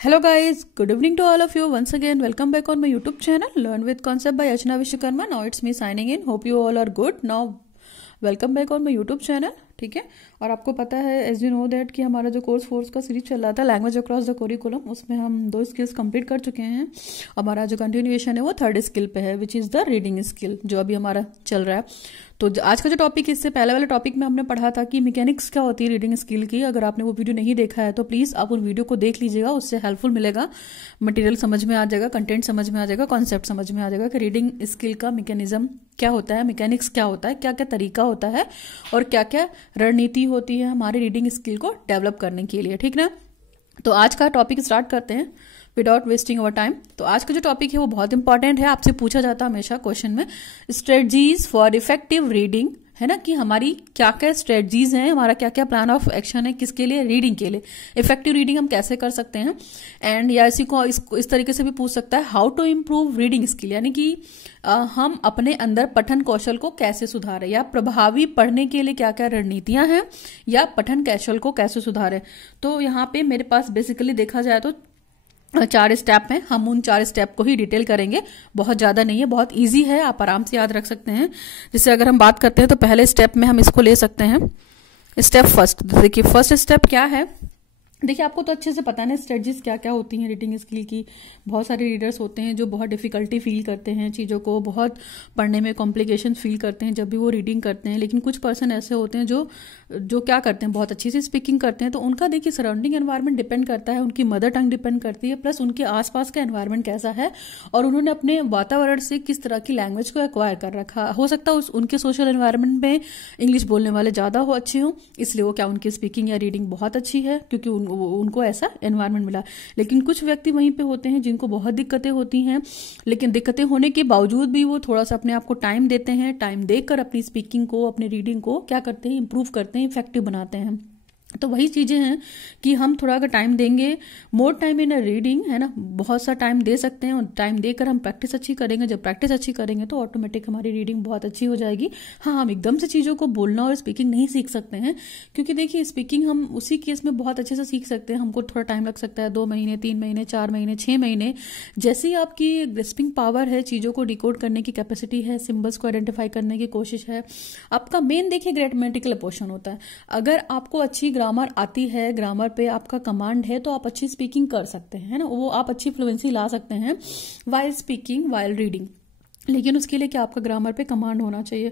Hello guys, good evening to all of you. Once again, welcome back on my YouTube channel Learn with Concept by Archana Vishwakarma. Now it's me signing in. Hope you all are good. Now welcome back on my YouTube channel. ठीक है, और आपको पता है as you know that कि हमारा जो course force का सीरीज चल रहा था लैंग्वेज अक्रॉस द करिकुलम, उसमें हम 2 स्किल्स कंप्लीट कर चुके हैं. हमारा जो कंटिन्यूएशन है वो 3rd स्किल पे है, which is the reading skill, जो अभी हमारा चल रहा है. तो आज का जो टॉपिक, इससे पहले वाले टॉपिक में हमने पढ़ा था कि मैकेनिक्स क्या होती है रीडिंग स्किल की. अगर आपने वो वीडियो नहीं देखा है तो प्लीज़ आप उन वीडियो को देख लीजिएगा, उससे हेल्पफुल मिलेगा. मटेरियल समझ में आ जाएगा, कंटेंट समझ में आ जाएगा, कॉन्सेप्ट समझ में आ जाएगा कि रीडिंग स्किल का मैकेनिज्म क्या होता है, मैकेनिक्स क्या होता है, क्या क्या तरीका होता है और क्या क्या रणनीति होती है हमारे रीडिंग स्किल को डेवलप करने के लिए. ठीक ना, तो आज का टॉपिक स्टार्ट करते हैं विदाउट वेस्टिंग अवर टाइम. तो आज का जो टॉपिक है वो बहुत इंपॉर्टेंट है, आपसे पूछा जाता है हमेशा क्वेश्चन में. स्ट्रेटजीज फॉर इफेक्टिव रीडिंग, है ना, कि हमारी क्या क्या स्ट्रेटजीज हैं, हमारा क्या क्या प्लान ऑफ एक्शन है, किसके लिए, रीडिंग के लिए. इफेक्टिव रीडिंग हम कैसे कर सकते हैं. एंड या इसी को इस तरीके से भी पूछ सकता है how to improve reading skill, यानी कि हम अपने अंदर पठन कौशल को कैसे सुधारें, या प्रभावी पढ़ने के लिए क्या क्या रणनीतियां हैं, या पठन कौशल को कैसे सुधारें. तो यहाँ पे मेरे पास बेसिकली देखा जाए तो 4 स्टेप हैं. हम उन 4 स्टेप को ही डिटेल करेंगे, बहुत ज्यादा नहीं है, बहुत इजी है, आप आराम से याद रख सकते हैं. जैसे अगर हम बात करते हैं तो पहले स्टेप में हम इसको ले सकते हैं स्टेप फर्स्ट. देखिए फर्स्ट स्टेप क्या है. देखिए आपको तो अच्छे से पता है ना स्ट्रेटजीज क्या क्या होती हैं रीडिंग स्किल की. बहुत सारे रीडर्स होते हैं जो बहुत डिफिकल्टी फील करते हैं चीज़ों को, बहुत पढ़ने में कॉम्प्लिकेशन फील करते हैं जब भी वो रीडिंग करते हैं. लेकिन कुछ पर्सन ऐसे होते हैं जो क्या करते हैं, बहुत अच्छी से स्पीकिंग करते हैं. तो उनका देखिए सराउंडिंग एनवायरनमेंट डिपेंड करता है, उनकी मदर टंग डिपेंड करती है, प्लस उनके आसपास का एनवायरनमेंट कैसा है और उन्होंने अपने वातावरण से किस तरह की लैंग्वेज को एक्वायर कर रखा. हो सकता है उनके सोशल एनवायरनमेंट में इंग्लिश बोलने वाले ज़्यादा अच्छे हों, इसलिए वो क्या उनकी स्पीकिंग या रीडिंग बहुत अच्छी है क्योंकि उनको ऐसा एनवायरनमेंट मिला. लेकिन कुछ व्यक्ति वहीं पे होते हैं जिनको बहुत दिक्कतें होती हैं, लेकिन दिक्कतें होने के बावजूद भी वो थोड़ा सा अपने आप को टाइम देते हैं. टाइम देकर अपनी स्पीकिंग को, अपनी रीडिंग को क्या करते हैं, इंप्रूव करते हैं, इफेक्टिव बनाते हैं. तो वही चीजें हैं कि हम थोड़ा अगर टाइम देंगे, more time in a reading, है ना, बहुत सा टाइम दे सकते हैं. और टाइम देकर हम प्रैक्टिस अच्छी करेंगे. जब प्रैक्टिस अच्छी करेंगे तो ऑटोमेटिक हमारी रीडिंग बहुत अच्छी हो जाएगी. हाँ, हम एकदम से चीजों को बोलना और स्पीकिंग नहीं सीख सकते हैं, क्योंकि देखिए स्पीकिंग हम उसी केस में बहुत अच्छे से सीख सकते हैं. हमको थोड़ा टाइम लग सकता है, 2 महीने, 3 महीने, 4 महीने, 6 महीने. जैसी आपकी ग्रिस्पिंग पावर है, चीजों को डिकोड करने की कैपेसिटी है, सिंबल्स को आइडेंटिफाई करने की कोशिश है. आपका मेन देखिए ग्रामेटिकल पोर्शन होता है. अगर आपको अच्छी ग्रामर आती है, ग्रामर पे आपका कमांड है, तो आप अच्छी स्पीकिंग कर सकते हैं, है ना, वो आप अच्छी फ्लुएंसी ला सकते हैं वाइल स्पीकिंग, वाइल रीडिंग. लेकिन उसके लिए क्या आपका ग्रामर पे कमांड होना चाहिए,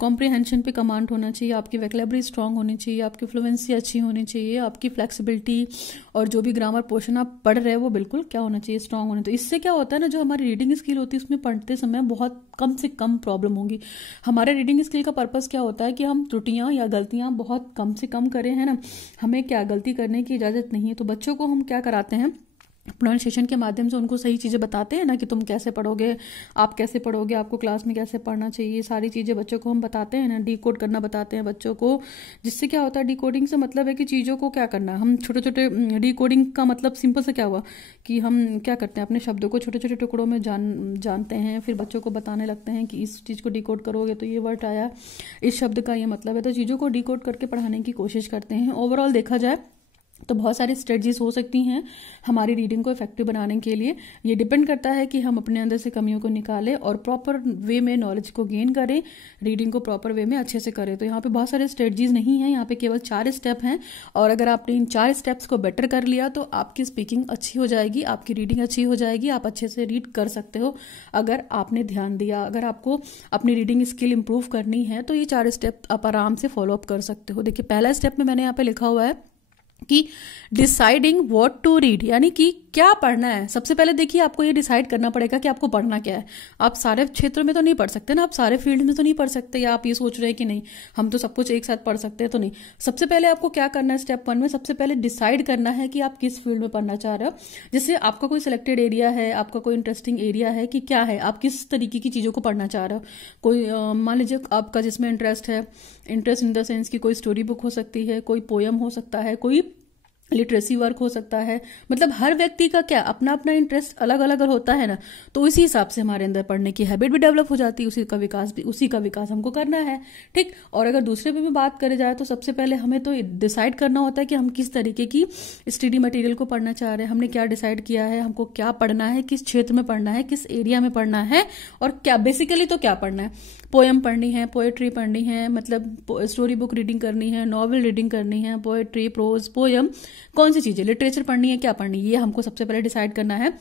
कॉम्प्रिहेंशन पे कमांड होना चाहिए, आपकी वोकैबुलरी स्ट्रांग होनी चाहिए, आपकी फ्लुएंसी अच्छी होनी चाहिए, आपकी फ्लेक्सिबिलिटी और जो भी ग्रामर पोर्शन आप पढ़ रहे हैं वो बिल्कुल क्या होना चाहिए, स्ट्रांग होना चाहिए. इससे क्या होता है ना, जो हमारी रीडिंग स्किल होती है उसमें पढ़ते समय बहुत कम से कम प्रॉब्लम होगी. हमारे रीडिंग स्किल का पर्पस क्या होता है कि हम त्रुटियां या गलतियां बहुत कम से कम करें, है ना. हमें क्या गलती करने की इजाजत नहीं है. तो बच्चों को हम क्या कराते हैं, प्रोनाउंसिएशन के माध्यम से उनको सही चीज़ें बताते हैं ना, कि तुम कैसे पढ़ोगे, आप कैसे पढ़ोगे, आपको क्लास में कैसे पढ़ना चाहिए, सारी चीज़ें बच्चों को हम बताते हैं ना. डिकोड करना बताते हैं बच्चों को, जिससे क्या होता है, डिकोडिंग से मतलब है कि चीज़ों को क्या करना है. हम छोटे छोटे, डिकोडिंग का मतलब सिंपल से क्या हुआ कि हम क्या करते हैं, अपने शब्दों को छोटे छोटे टुकड़ों में जानते हैं, फिर बच्चों को बताने लगते हैं कि इस चीज़ को डिकोड करोगे तो ये वर्ड आया, इस शब्द का ये मतलब है. तो चीज़ों को डिकोड करके पढ़ाने की कोशिश करते हैं. ओवरऑल देखा जाए तो बहुत सारी स्ट्रेटजीज हो सकती हैं हमारी रीडिंग को इफेक्टिव बनाने के लिए. ये डिपेंड करता है कि हम अपने अंदर से कमियों को निकालें और प्रॉपर वे में नॉलेज को गेन करें, रीडिंग को प्रॉपर वे में अच्छे से करें. तो यहाँ पे बहुत सारे स्ट्रेटजीज नहीं है, यहाँ पे केवल 4 स्टेप हैं. और अगर आपने इन 4 स्टेप्स को बेटर कर लिया तो आपकी स्पीकिंग अच्छी हो जाएगी, आपकी रीडिंग अच्छी हो जाएगी, आप अच्छे से रीड कर सकते हो अगर आपने ध्यान दिया. अगर आपको अपनी रीडिंग स्किल इंप्रूव करनी है तो ये 4 स्टेप आप आराम से फॉलोअप कर सकते हो. देखिए पहला स्टेप में मैंने यहाँ पे लिखा हुआ है कि डिसाइडिंग व्हाट टू रीड, यानी कि क्या पढ़ना है. सबसे पहले देखिए आपको ये डिसाइड करना पड़ेगा कि आपको पढ़ना क्या है. आप सारे क्षेत्रों में तो नहीं पढ़ सकते ना, आप सारे फील्ड में तो नहीं पढ़ सकते, या आप ये सोच रहे हैं कि नहीं हम तो सब कुछ एक साथ पढ़ सकते हैं, तो नहीं. सबसे पहले आपको क्या करना है, स्टेप 1 में सबसे पहले डिसाइड करना है कि आप किस फील्ड में पढ़ना चाह रहे हो. जैसे आपका कोई सिलेक्टेड एरिया है, आपका कोई इंटरेस्टिंग एरिया है, कि क्या है, आप किस तरीके की चीज़ों को पढ़ना चाह रहे हो. कोई मान लीजिए आपका जिसमें इंटरेस्ट है, इंटरेस्ट इन द सेंस की कोई स्टोरी बुक हो सकती है, कोई पोयम हो सकता है, कोई लिटरेसी वर्क हो सकता है। मतलब हर व्यक्ति का क्या अपना अपना इंटरेस्ट अलग अलग होता है ना, तो उसी हिसाब से हमारे अंदर पढ़ने की हैबिट भी डेवलप हो जाती है, उसी का विकास हमको करना है। ठीक। और अगर दूसरे पे भी बात करी जाए तो सबसे पहले हमें तो डिसाइड करना होता है कि हम किस तरीके की स्टडी मटेरियल को पढ़ना चाह रहे हैं, हमने क्या डिसाइड किया है, हमको क्या पढ़ना है, किस क्षेत्र में पढ़ना है, किस एरिया में पढ़ना है, और क्या बेसिकली तो क्या पढ़ना है। पोएम पढ़नी है, पोएट्री पढ़नी है, मतलब स्टोरी बुक रीडिंग करनी है, नॉवेल रीडिंग करनी है, पोएट्री, प्रोज, पोएम, कौन सी चीजें, लिटरेचर पढ़नी है, क्या पढ़नी है, ये हमको सबसे पहले डिसाइड करना है।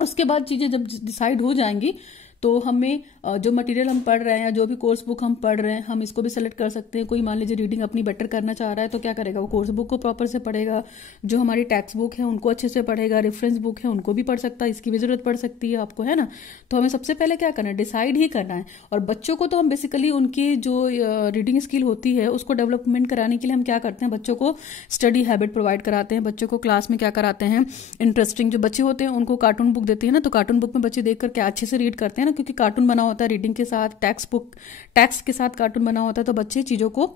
उसके बाद चीजें जब डिसाइड हो जाएंगी तो हमें जो मटेरियल हम पढ़ रहे हैं या जो भी कोर्स बुक हम पढ़ रहे हैं हम इसको भी सेलेक्ट कर सकते हैं। कोई मान लीजिए रीडिंग अपनी बेटर करना चाह रहा है तो क्या करेगा, वो कोर्स बुक को प्रॉपर से पढ़ेगा, जो हमारी टेक्स्ट बुक है उनको अच्छे से पढ़ेगा, रेफरेंस बुक है उनको भी पढ़ सकता है, इसकी भी जरूरत पड़ सकती है आपको, है ना। तो हमें सबसे पहले क्या करना है, डिसाइड ही करना है। और बच्चों को तो हम बेसिकली उनकी जो रीडिंग स्किल होती है उसको डेवलपमेंट कराने के लिए हम क्या करते हैं, बच्चों को स्टडी हैबिट प्रोवाइड कराते हैं। बच्चों को क्लास में क्या कराते हैं, इंटरेस्टिंग जो बच्चे होते हैं उनको कार्टून बुक देती है ना, तो कार्टून बुक में बच्चे देखकर क्या अच्छे से रीड करते हैं ना, क्योंकि कार्टून बना होता है रीडिंग के साथ, टेक्स्ट के साथ कार्टून बना होता है, तो बच्चे चीजों को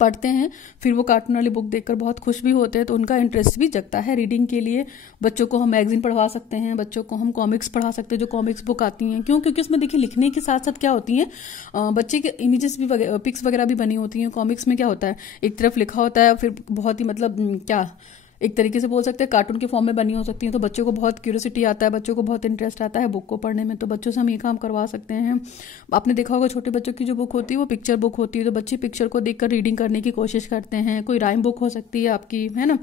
पढ़ते हैं, फिर वो कार्टून वाली बुक देखकर बहुत खुश भी होते हैं, तो उनका इंटरेस्ट भी जगता है रीडिंग के लिए। बच्चों को हम मैगजीन पढ़वा सकते हैं, बच्चों को हम कॉमिक्स पढ़ा सकते हैं, जो कॉमिक्स बुक आती हैं। क्यों? क्योंकि उसमें देखिए लिखने के साथ साथ क्या होती हैं, बच्चे के इमेजेस भी, पिक्स वगैरह भी बनी होती हैं। कॉमिक्स में क्या होता है, एक तरफ लिखा होता है, फिर बहुत ही मतलब क्या एक तरीके से बोल सकते हैं कार्टून के फॉर्म में बनी हो सकती है, तो बच्चों को बहुत क्यूरियोसिटी आता है, बच्चों को बहुत इंटरेस्ट आता है बुक को पढ़ने में, तो बच्चों से हम ये काम करवा सकते हैं। आपने देखा होगा छोटे बच्चों की जो बुक होती है वो पिक्चर बुक होती है, तो बच्चे पिक्चर को देखकर रीडिंग करने की कोशिश करते हैं। कोई राइम बुक हो सकती है आपकी, है ना।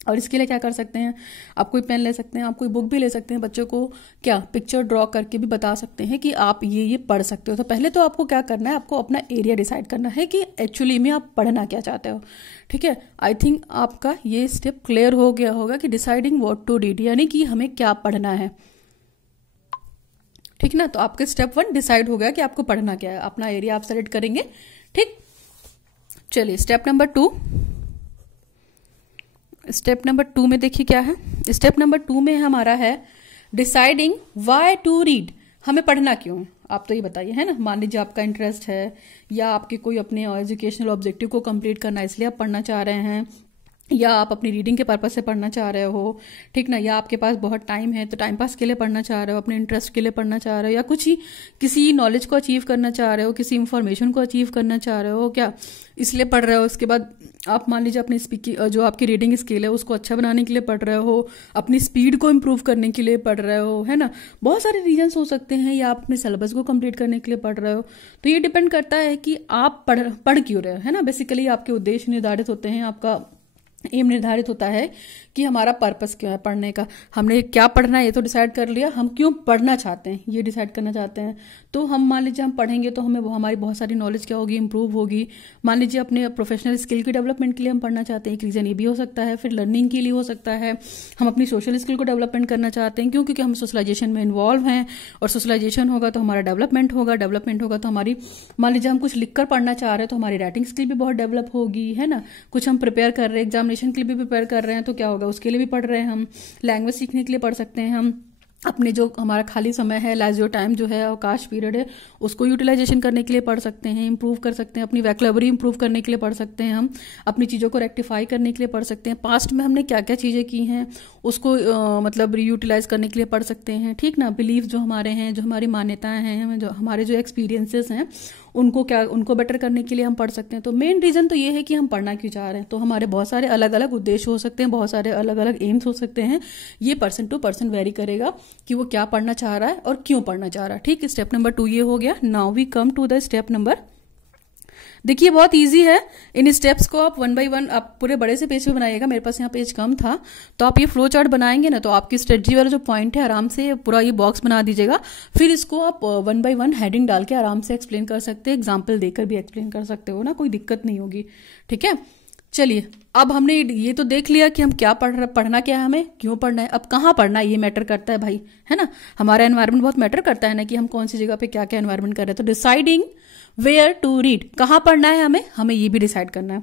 और इसके लिए क्या कर सकते हैं, आप कोई पेन ले सकते हैं, आप कोई बुक भी ले सकते हैं, बच्चों को क्या पिक्चर ड्रॉ करके भी बता सकते हैं कि आप ये पढ़ सकते हो। तो पहले तो आपको क्या करना है, आपको अपना एरिया डिसाइड करना है कि एक्चुअली में आप पढ़ना क्या चाहते हो। ठीक है, आई थिंक आपका ये स्टेप क्लियर हो गया होगा कि डिसाइडिंग व्हाट टू रीड, यानी कि हमें क्या पढ़ना है। ठीक ना, तो आपके स्टेप 1 डिसाइड हो गया कि आपको पढ़ना क्या है, अपना एरिया आप सेलेक्ट करेंगे। ठीक, चलिए स्टेप नंबर 2। स्टेप नंबर 2 में देखिए क्या है, स्टेप नंबर 2 में हमारा है डिसाइडिंग व्हाई टू रीड, हमें पढ़ना क्यों है। आप तो ये बताइए, है ना। मान लीजिए आपका इंटरेस्ट है या आपके कोई अपने एजुकेशनल ऑब्जेक्टिव को कंप्लीट करना है इसलिए आप पढ़ना चाह रहे हैं, या आप अपनी रीडिंग के पर्पज से पढ़ना चाह रहे हो, ठीक ना, या आपके पास बहुत टाइम है तो टाइम पास के लिए पढ़ना चाह रहे हो, अपने इंटरेस्ट के लिए पढ़ना चाह रहे हो, या कुछ ही किसी नॉलेज को अचीव करना चाह रहे हो, किसी इंफॉर्मेशन को अचीव करना चाह रहे हो, क्या इसलिए पढ़ रहे हो। उसके बाद आप मान लीजिए अपनी स्पीकिंग जो आपकी रीडिंग स्किल है उसको अच्छा बनाने के लिए पढ़ रहे हो, अपनी स्पीड को इम्प्रूव करने के लिए पढ़ रहे हो, है ना। बहुत सारे रीजंस हो सकते हैं, या आप अपने सिलेबस को कंप्लीट करने के लिए पढ़ रहे हो। तो ये डिपेंड करता है कि आप पढ़ क्यों रहे हो, है ना। बेसिकली आपके उद्देश्य निर्धारित होते हैं, आपका एम निर्धारित होता है कि हमारा पर्पस क्या है पढ़ने का। हमने क्या पढ़ना है ये तो डिसाइड कर लिया, हम क्यों पढ़ना चाहते हैं ये डिसाइड करना चाहते हैं। तो हम मान लीजिए हम पढ़ेंगे तो हमें हमारी बहुत सारी नॉलेज क्या होगी, इंप्रूव होगी। मान लीजिए अपने प्रोफेशनल स्किल की डेवलपमेंट के लिए हम पढ़ना चाहते हैं, एक रीजन ये भी हो सकता है। फिर लर्निंग के लिए हो सकता है, हम अपनी सोशल स्किल को डेवलपमेंट करना चाहते हैं, क्योंकि हम सोशलाइजेशन में इन्वॉल्व हैं, और सोशलाइजेशन होगा तो हमारा डेवलपमेंट होगा तो हमारी, मान लीजिए हम कुछ लिखकर पढ़ना चाह रहे हैं तो हमारी राइटिंग स्किल भी बहुत डेवलप होगी, है ना। कुछ हम प्रिपेयर कर रहे हैं, एग्जामिनेशन के लिए भी प्रिपेयर कर रहे हैं तो क्या होगा, उसके लिए भी पढ़ रहे हैं। हम लैंग्वेज सीखने के लिए पढ़ सकते हैं, हम अपने जो हमारा खाली समय है, लेजर टाइम जो है, अवकाश पीरियड है, उसको यूटिलाइजेशन करने के लिए पढ़ सकते हैं, इंप्रूव कर सकते हैं, अपनी वैकेबलरी इंप्रूव करने के लिए पढ़ सकते हैं, हम अपनी चीज़ों को रेक्टिफाई करने के लिए पढ़ सकते हैं, पास्ट में हमने क्या क्या चीज़ें की हैं उसको मतलब रीयूटिलाइज करने के लिए पढ़ सकते हैं, ठीक ना। बिलीफ जो हमारे हैं, जो हमारी मान्यताएं हैं, जो हमारे जो एक्सपीरियंसेस हैं उनको बेटर करने के लिए हम पढ़ सकते हैं। तो मेन रीजन तो ये है कि हम पढ़ना क्यों चाह रहे हैं। तो हमारे बहुत सारे अलग अलग उद्देश्य हो सकते हैं, बहुत सारे अलग अलग एम्स हो सकते हैं, ये पर्सन टू पर्सन वेरी करेगा कि वो क्या पढ़ना चाह रहा है और क्यों पढ़ना चाह रहा है। ठीक, स्टेप नंबर 2 ये हो गया। Now we come to the step number, देखिए बहुत इजी है। इन स्टेप्स को आप 1 बाय 1 आप पूरे बड़े से पेज पे बनाइएगा, मेरे पास यहाँ पेज कम था, तो आप ये फ्लो चार्ट बनाएंगे ना तो आपकी स्ट्रेटजी वाला जो पॉइंट है आराम से पूरा ये बॉक्स बना दीजिएगा। फिर इसको आप 1 बाय 1 हेडिंग डाल के आराम से एक्सप्लेन कर सकते हैं, एग्जाम्पल देकर भी एक्सप्लेन कर सकते हो ना, कोई दिक्कत नहीं होगी। ठीक है, चलिए अब हमने ये तो देख लिया कि हम क्या पढ़ना क्या है, हमें क्यों पढ़ना है। अब कहाँ पढ़ना है ये मैटर करता है भाई, है ना। हमारा एनवायरमेंट बहुत मैटर करता है ना, कि हम कौन सी जगह पे क्या क्या एनवायरमेंट कर रहे हैं। तो डिसाइडिंग वेयर टू रीड, कहाँ पढ़ना है हमें ये भी डिसाइड करना है।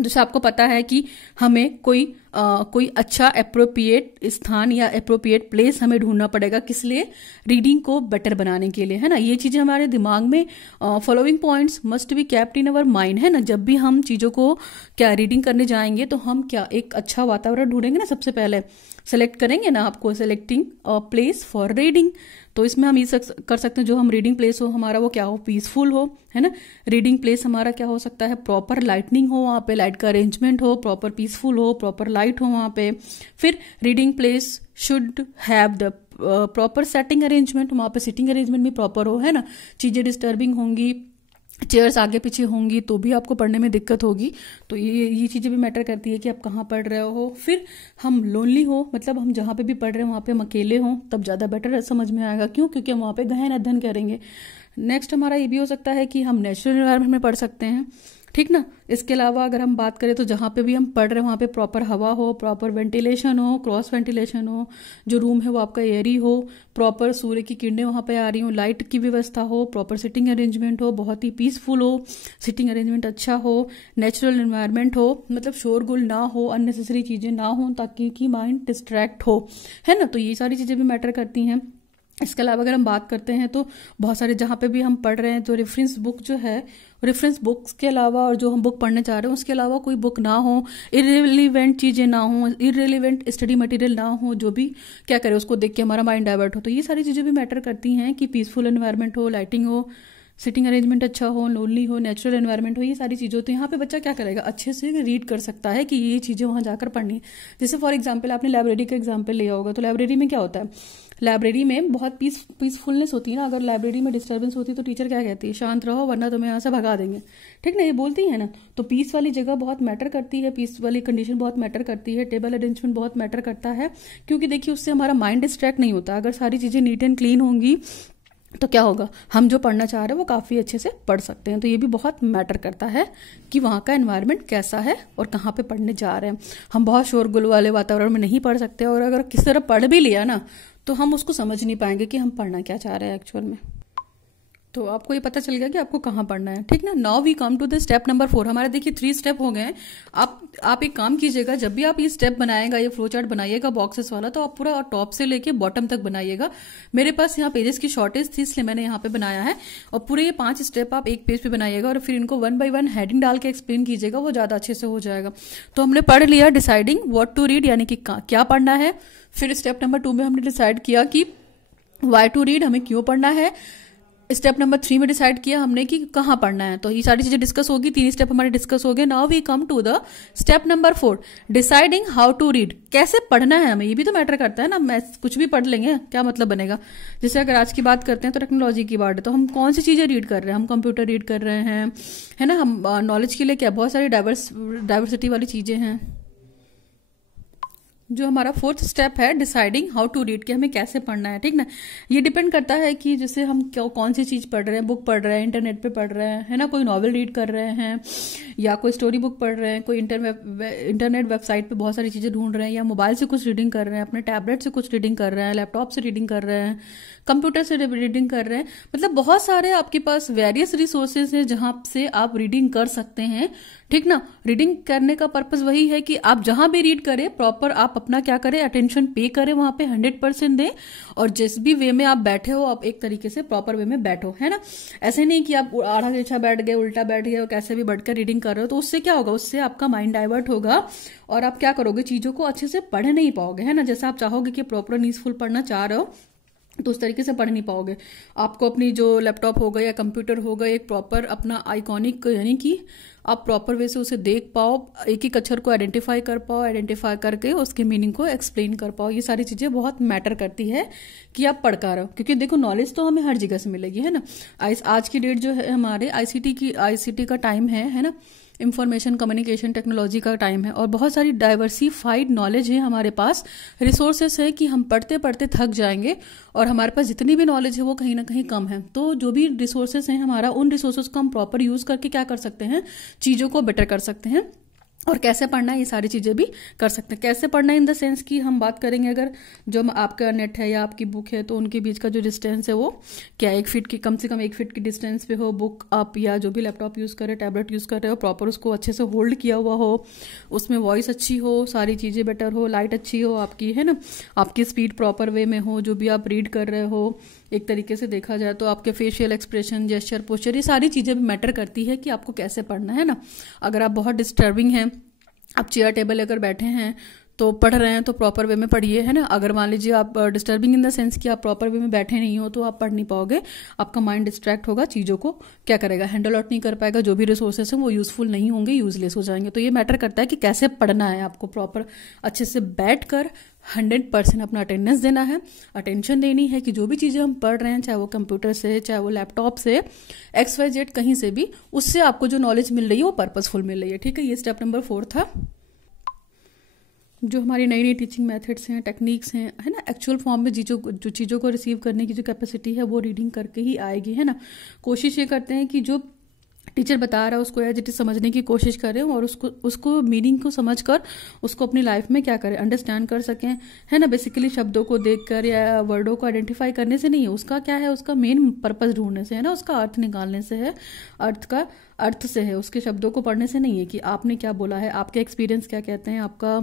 जैसे आपको पता है कि हमें कोई कोई अच्छा अप्रोप्रिएट स्थान या अप्रोप्रिएट प्लेस हमें ढूंढना पड़ेगा, किस लिए? रीडिंग को बेटर बनाने के लिए, है ना। ये चीजें हमारे दिमाग में, following points must be kept in our mind, है ना। जब भी हम चीजों को क्या रीडिंग करने जाएंगे तो हम क्या एक अच्छा वातावरण ढूंढेंगे ना, सबसे पहले सेलेक्ट करेंगे ना आपको, selecting a place for reading. तो इसमें हम ये कर सकते हैं, जो हम रीडिंग प्लेस हो हमारा वो क्या हो, पीसफुल हो, है ना। रीडिंग प्लेस हमारा क्या हो सकता है, प्रॉपर लाइटनिंग हो, वहाँ पे लाइट का अरेंजमेंट हो, प्रॉपर पीसफुल हो, प्रॉपर लाइट हो वहाँ पे। फिर reading place should have the proper setting arrangement, वहाँ पे सिटिंग अरेंजमेंट भी प्रॉपर हो, है ना। चीजें डिस्टर्बिंग होंगी, चेयर्स आगे पीछे होंगी तो भी आपको पढ़ने में दिक्कत होगी। तो ये चीजें भी मैटर करती है कि आप कहाँ पढ़ रहे हो। फिर हम लोनली हो, मतलब हम जहाँ पे भी पढ़ रहे हैं वहाँ पे हम अकेले हों, तब ज्यादा बेटर समझ में आएगा। क्यों? क्योंकि हम वहाँ पे गहन अध्ययन करेंगे। नेक्स्ट हमारा ये भी हो सकता है कि हम नेचुरल एनवायरनमेंट में पढ़ सकते हैं, ठीक ना। इसके अलावा अगर हम बात करें तो जहाँ पे भी हम पढ़ रहे हैं वहाँ पे प्रॉपर हवा हो, प्रॉपर वेंटिलेशन हो, क्रॉस वेंटिलेशन हो, जो रूम है वो आपका एयरी हो, प्रॉपर सूर्य की किरणें वहाँ पे आ रही हो, लाइट की व्यवस्था हो, प्रॉपर सिटिंग अरेंजमेंट हो, बहुत ही पीसफुल हो, सिटिंग अरेंजमेंट अच्छा हो, नेचुरल एनवायरनमेंट हो, मतलब शोरगुल ना हो, अननेसेसरी चीजें ना हो, ताकि कि माइंड डिस्ट्रैक्ट हो, है ना। तो ये सारी चीजें भी मैटर करती हैं। इसके अलावा अगर हम बात करते हैं तो बहुत सारे जहाँ पे भी हम पढ़ रहे हैं तो रेफरेंस बुक जो है, रेफरेंस बुक्स के अलावा और जो हम बुक पढ़ने चाह रहे हैं उसके अलावा कोई बुक ना हो, इररिलेवेंट चीजें ना हो, इररिलेवेंट स्टडी मटेरियल ना हो, जो भी क्या करे उसको देख के हमारा माइंड डाइवर्ट हो। तो ये सारी चीजें भी मैटर करती हैं कि पीसफुल एनवायरनमेंट हो, लाइटिंग हो, सिटिंग अरेंजमेंट अच्छा हो, लोनली हो, नेचुरल एनवायरनमेंट हो, ये सारी चीजें होती हैं। यहाँ पे बच्चा क्या करेगा, अच्छे से रीड कर सकता है कि ये चीजें वहां जाकर पढ़नी है। जैसे फॉर एग्जाम्पल आपने लाइब्रेरी का एग्जाम्पल लिया होगा, तो लाइब्रेरी में क्या होता है, लाइब्रेरी में बहुत पीसफुलनेस होती है ना। अगर लाइब्रेरी में डिस्टर्बेंस होती है तो टीचर क्या कहती है, शांत रहो वरना तुम्हें यहाँ से भगा देंगे, ठीक ना, ये बोलती है ना। तो पीस वाली जगह बहुत मैटर करती है, पीस वाली कंडीशन बहुत मैटर करती है, टेबल अरेंजमेंट बहुत मैटर करता है, क्योंकि देखिए उससे हमारा माइंड डिस्ट्रैक्ट नहीं होता। अगर सारी चीजें नीट एंड क्लीन होंगी तो क्या होगा, हम जो पढ़ना चाह रहे हैं वो काफी अच्छे से पढ़ सकते हैं। तो ये भी बहुत मैटर करता है कि वहाँ का एनवायरनमेंट कैसा है और कहाँ पे पढ़ने जा रहे हैं। हम बहुत शोरगुल वाले वातावरण में नहीं पढ़ सकते, और अगर किसी तरह पढ़ भी लिया ना तो हम उसको समझ नहीं पाएंगे कि हम पढ़ना क्या चाह रहे हैं एक्चुअल में। तो आपको ये पता चल गया कि आपको कहाँ पढ़ना है, ठीक ना। Now we come to the step number 4। हमारे देखिए 3 स्टेप हो गए हैं। आप एक काम कीजिएगा, जब भी आप ये स्टेप बनाएगा, ये फ्लो चार्ट बनाइएगा बॉक्सेस वाला, तो आप पूरा टॉप से लेके बॉटम तक बनाइएगा। मेरे पास यहाँ पेजेस की शॉर्टेज थी इसलिए मैंने यहाँ पे बनाया है। और पूरे ये 5 स्टेप आप एक पेज पे बनाइएगा और फिर इनको 1 बाय 1 हेडिंग डाल के एक्सप्लेन कीजिएगा, वो ज्यादा अच्छे से हो जाएगा। तो हमने पढ़ लिया डिसाइडिंग व्हाट टू रीड, यानी कि क्या पढ़ना है। फिर स्टेप नंबर 2 में हमने डिसाइड किया कि वाई टू रीड, हमें क्यों पढ़ना है। स्टेप नंबर 3 में डिसाइड किया हमने कि कहाँ पढ़ना है। तो ये सारी चीजें डिस्कस होगी, 3 स्टेप हमारे डिस्कस हो गए। Now we come to the step number 4, deciding how to read, कैसे पढ़ना है हमें। ये भी तो मैटर करता है ना, मैं कुछ भी पढ़ लेंगे क्या मतलब बनेगा। जैसे अगर आज की बात करते हैं तो टेक्नोलॉजी की बात है, तो हम कौन सी चीजें रीड कर रहे हैं, हम कंप्यूटर रीड कर रहे हैं, है ना। हम नॉलेज के लिए क्या बहुत सारी डाइवर्सिटी वाली चीजें हैं। जो हमारा 4th स्टेप है डिसाइडिंग हाउ टू रीड, कि हमें कैसे पढ़ना है, ठीक ना। ये डिपेंड करता है कि जैसे हम कौन सी चीज पढ़ रहे हैं, बुक पढ़ रहे हैं, इंटरनेट पे पढ़ रहे हैं, है ना, कोई नॉवेल रीड कर रहे हैं, या कोई स्टोरी बुक पढ़ रहे हैं, कोई इंटरनेट वेबसाइट पे बहुत सारी चीजें ढूंढ रहे हैं, या मोबाइल से कुछ रीडिंग कर रहे हैं, अपने टैबलेट से कुछ रीडिंग कर रहे हैं, लैपटॉप से रीडिंग कर रहे हैं, कंप्यूटर से रीडिंग कर रहे हैं। मतलब बहुत सारे आपके पास वेरियस रिसोर्सेज हैं जहां से आप रीडिंग कर सकते हैं, ठीक ना। रीडिंग करने का पर्पस वही है कि आप जहां भी रीड करें प्रॉपर आप अपना क्या करें, अटेंशन पे करें, वहां पे 100% दें, और जिस भी वे में आप बैठे हो आप एक तरीके से प्रॉपर वे में बैठो, है ना। ऐसे नहीं कि आप आधा तिरछा बैठ गए, उल्टा बैठ गए और कैसे भी बैठकर रीडिंग कर रहे हो, तो उससे क्या होगा, उससे आपका माइंड डाइवर्ट होगा और आप क्या करोगे, चीजों को अच्छे से पढ़ नहीं पाओगे, है ना। जैसा आप चाहोगे कि प्रॉपर नीडफुल पढ़ना चाह रहे हो तो उस तरीके से पढ़ नहीं पाओगे। आपको अपनी जो लैपटॉप होगा या कंप्यूटर होगा एक प्रॉपर अपना आइकॉनिक, यानी कि आप प्रॉपर वे से उसे देख पाओ, एक एक अक्षर को आइडेंटिफाई कर पाओ, आइडेंटिफाई करके उसके मीनिंग को एक्सप्लेन कर पाओ। ये सारी चीजें बहुत मैटर करती है कि आप पढ़ कर रहे हो, क्योंकि देखो नॉलेज तो हमें हर जगह से मिलेगी, है ना। आज की डेट जो है हमारे आईसीटी का टाइम है ना, इंफॉर्मेशन कम्युनिकेशन टेक्नोलॉजी का टाइम है, और बहुत सारी डाइवर्सिफाइड नॉलेज है हमारे पास, रिसोर्सेस है कि हम पढ़ते पढ़ते थक जाएंगे और हमारे पास जितनी भी नॉलेज है वो कहीं ना कहीं कम है। तो जो भी रिसोर्सेस हैं हमारा, उन रिसोर्सेस को हम प्रॉपर यूज करके क्या कर सकते हैं, चीजों को बेटर कर सकते हैं। और कैसे पढ़ना है ये सारी चीज़ें भी कर सकते हैं। कैसे पढ़ना है इन द सेंस कि हम बात करेंगे अगर जो आपका नेट है या आपकी बुक है तो उनके बीच का जो डिस्टेंस है वो क्या 1 फीट की, कम से कम 1 फीट की डिस्टेंस पे हो। बुक आप या जो भी लैपटॉप यूज़ कर रहे, टैबलेट यूज़ कर रहे हो, प्रॉपर उसको अच्छे से होल्ड किया हुआ हो, उसमें वॉइस अच्छी हो, सारी चीज़ें बेटर हो, लाइट अच्छी हो आपकी, है ना, आपकी स्पीड प्रॉपर वे में हो, जो भी आप रीड कर रहे हो एक तरीके से देखा जाए तो आपके फेशियल एक्सप्रेशन, जेस्चर, पोस्चर, ये सारी चीज़ें भी मैटर करती है कि आपको कैसे पढ़ना है ना। अगर आप बहुत डिस्टर्बिंग हैं, आप चेयर टेबल लेकर बैठे हैं तो पढ़ रहे हैं तो प्रॉपर वे में पढ़िए, है ना। अगर मान लीजिए आप डिस्टर्बिंग इन द सेंस कि आप प्रॉपर वे में बैठे नहीं हो तो आप पढ़ नहीं पाओगे, आपका माइंड डिस्ट्रैक्ट होगा, चीज़ों को क्या करेगा, हैंडल आउट नहीं कर पाएगा, जो भी रिसोर्सेस हैं वो यूजफुल नहीं होंगे, यूजलेस हो जाएंगे। तो ये मैटर करता है कि कैसे पढ़ना है आपको, प्रॉपर अच्छे से बैठ कर 100% अपना अटेंडेंस देना है, अटेंशन देनी है कि जो भी चीज़ें हम पढ़ रहे हैं, चाहे वो कंप्यूटर से, चाहे वो लैपटॉप से, XYZ कहीं से भी, उससे आपको जो नॉलेज मिल रही है वो पर्पसफुल मिल रही है। ठीक है, ये स्टेप नंबर 4 था। जो हमारी नई नई टीचिंग मेथड्स हैं, टेक्निक्स हैं, है ना, एक्चुअल फॉर्म में जो चीज़ों को रिसीव करने की जो कैपेसिटी है वो रीडिंग करके ही आएगी, है ना। कोशिश ये करते हैं कि जो टीचर बता रहा है उसको एज इट इज समझने की कोशिश करें और उसको मीनिंग को समझकर उसको अपनी लाइफ में क्या करें, अंडरस्टैंड कर सकें, है ना। बेसिकली शब्दों को देखकर या वर्डों को आइडेंटिफाई करने से नहीं है, उसका क्या है, उसका मेन पर्पस ढूंढने से है ना, उसका अर्थ निकालने से है, अर्थ से है, उसके शब्दों को पढ़ने से नहीं है कि आपने क्या बोला है, आपके एक्सपीरियंस क्या कहते हैं, आपका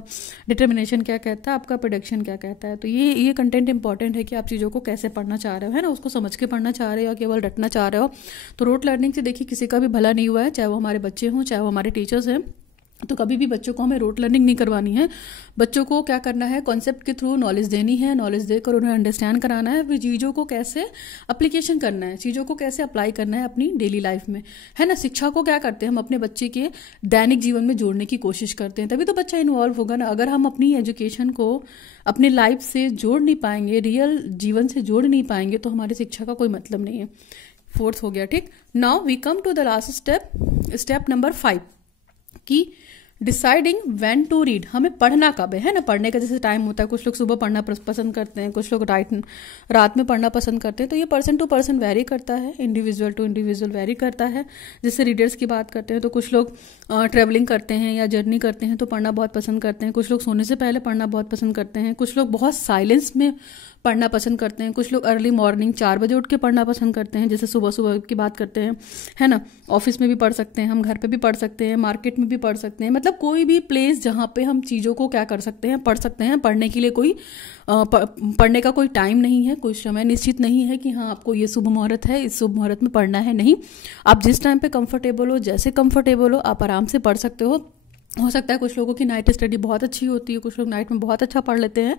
डिटर्मिनेशन क्या कहता है, आपका प्रोडक्शन क्या कहता है। तो ये कंटेंट इंपॉर्टेंट है कि आप चीज़ों को कैसे पढ़ना चाह रहे हो, है ना, उसको समझ के पढ़ना चाह रहे हो या केवल रटना चाह रहे हो। तो रोट लर्निंग से देखिए किसी का भी भला नहीं हुआ है, चाहे वो हमारे बच्चे हों, चाहे वो हमारे टीचर्स हैं। तो कभी भी बच्चों को हमें रोट लर्निंग नहीं करवानी है, बच्चों को क्या करना है, कॉन्सेप्ट के थ्रू नॉलेज देनी है, नॉलेज देकर उन्हें अंडरस्टैंड कराना है, फिर चीज़ों को कैसे एप्लीकेशन करना है, चीज़ों को कैसे अप्लाई करना है अपनी डेली लाइफ में, है ना। शिक्षा को क्या करते हैं हम अपने बच्चे के दैनिक जीवन में जोड़ने की कोशिश करते हैं, तभी तो बच्चा इन्वॉल्व होगा ना। अगर हम अपनी एजुकेशन को अपनी लाइफ से जोड़ नहीं पाएंगे, रियल जीवन से जोड़ नहीं पाएंगे तो हमारी शिक्षा का कोई मतलब नहीं है। 4th हो गया, ठीक। Now we come to the last step number 5 की डिसाइडिंग व्हेन टू रीड। हमें पढ़ना कब है ना, पढ़ने का जैसे टाइम होता है, कुछ लोग सुबह पढ़ना पसंद करते हैं, कुछ लोग रात में पढ़ना पसंद करते हैं। तो ये पर्सन टू पर्सन वेरी करता है, इंडिविजुअल टू इंडिविजुअल वेरी करता है। जैसे रीडर्स की बात करते हैं तो कुछ लोग ट्रेवलिंग करते हैं या जर्नी करते हैं तो पढ़ना बहुत पसंद करते हैं, कुछ लोग सोने से पहले पढ़ना बहुत पसंद करते हैं, कुछ लोग बहुत साइलेंस में पढ़ना पसंद करते हैं, कुछ लोग अर्ली मॉर्निंग 4 बजे उठ के पढ़ना पसंद करते हैं, जैसे सुबह सुबह की बात करते हैं, है ना। ऑफिस में भी पढ़ सकते हैं, हम घर पे भी पढ़ सकते हैं, मार्केट में भी पढ़ सकते हैं, मतलब कोई भी प्लेस जहाँ पे हम चीज़ों को क्या कर सकते हैं, पढ़ सकते हैं। पढ़ने के लिए कोई पढ़ने का कोई टाइम नहीं है, कोई समय निश्चित नहीं है कि हाँ आपको ये शुभ मुहूर्त है, इस शुभ मुहूर्त में पढ़ना है, नहीं। आप जिस टाइम पे कंफर्टेबल हो, जैसे कंफर्टेबल हो, आप आराम से पढ़ सकते हो सकता है कुछ लोगों की नाइट स्टडी बहुत अच्छी होती है, कुछ लोग नाइट में बहुत अच्छा पढ़ लेते हैं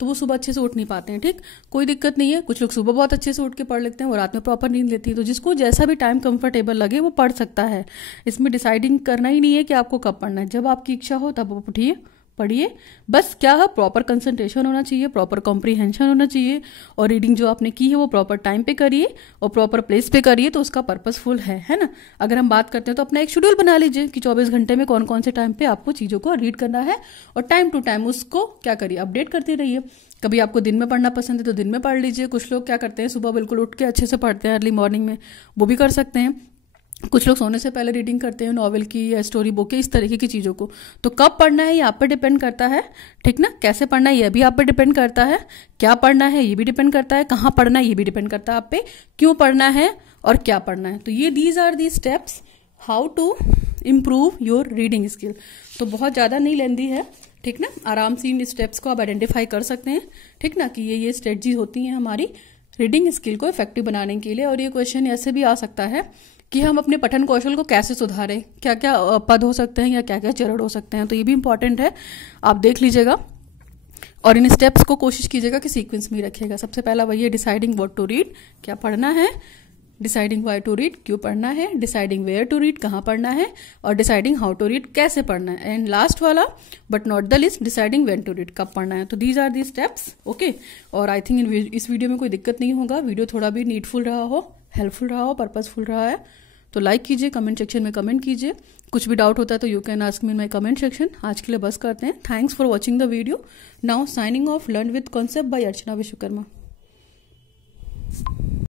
तो वो सुबह अच्छे से उठ नहीं पाते हैं, ठीक, कोई दिक्कत नहीं है। कुछ लोग सुबह बहुत अच्छे से उठ के पढ़ लेते हैं, वो रात में प्रॉपर नींद लेती है। तो जिसको जैसा भी टाइम कंफर्टेबल लगे वो पढ़ सकता है। इसमें डिसाइडिंग करना ही नहीं है कि आपको कब पढ़ना है, जब आपकी इच्छा हो तब आप उठिए, पढ़िए। बस क्या है, प्रॉपर कंसंट्रेशन होना चाहिए, प्रॉपर कॉम्प्रीहेंशन होना चाहिए, और रीडिंग जो आपने की है वो प्रॉपर टाइम पे करिए और प्रॉपर प्लेस पे करिए, तो उसका पर्पसफुल है ना। अगर हम बात करते हैं तो अपना एक शेड्यूल बना लीजिए कि 24 घंटे में कौन कौन से टाइम पे आपको चीज़ों को रीड करना है, और टाइम टू टाइम उसको क्या करिए, अपडेट करते रहिए। कभी आपको दिन में पढ़ना पसंद है तो दिन में पढ़ लीजिए। कुछ लोग क्या करते हैं, सुबह बिल्कुल उठ के अच्छे से पढ़ते हैं अर्ली मॉर्निंग में, वो भी कर सकते हैं। कुछ लोग सोने से पहले रीडिंग करते हैं, नॉवेल की या स्टोरी बुक की, इस तरीके की चीज़ों को। तो कब पढ़ना है ये आप पे डिपेंड करता है, ठीक ना। कैसे पढ़ना है ये भी आप पे डिपेंड करता है, क्या पढ़ना है ये भी डिपेंड करता है, कहाँ पढ़ना है ये भी डिपेंड करता है आप पे, क्यों पढ़ना है और क्या पढ़ना है। तो ये these are the steps how to improve your reading skill. तो बहुत ज़्यादा नहीं लेंदी है, ठीक ना, आराम से इन स्टेप्स को आप आइडेंटिफाई कर सकते हैं, ठीक ना, कि ये स्ट्रेटजी होती हैं हमारी रीडिंग स्किल को इफेक्टिव बनाने के लिए। और ये क्वेश्चन ऐसे भी आ सकता है कि हम अपने पठन कौशल को कैसे सुधारें, क्या क्या पद हो सकते हैं या क्या क्या चरण हो सकते हैं। तो ये भी इंपॉर्टेंट है, आप देख लीजिएगा और इन स्टेप्स को कोशिश कीजिएगा कि सीक्वेंस में ही रखिएगा। सबसे पहला वही है डिसाइडिंग व्हाट टू रीड, क्या पढ़ना है, डिसाइडिंग व्हाई टू रीड, क्यों पढ़ना है, डिसाइडिंग वेयर टू रीड, कहाँ पढ़ना है, और डिसाइडिंग हाउ टू रीड, कैसे पढ़ना है, एंड लास्ट वाला but not the least, deciding when to read, कब पढ़ना है। तो these are the steps, okay. और आई थिंक इस वीडियो में कोई दिक्कत नहीं होगा, वीडियो थोड़ा भी नीडफुल रहा हो, हेल्पफुल रहा हो, पर्पसफुल रहा है तो लाइक कीजिए, कमेंट सेक्शन में कमेंट कीजिए। कुछ भी डाउट होता है तो you can ask me in my comment section. आज के लिए बस करते हैं। Thanks for watching the video. Now signing off, learn with concept bye Archana Vishwakarma.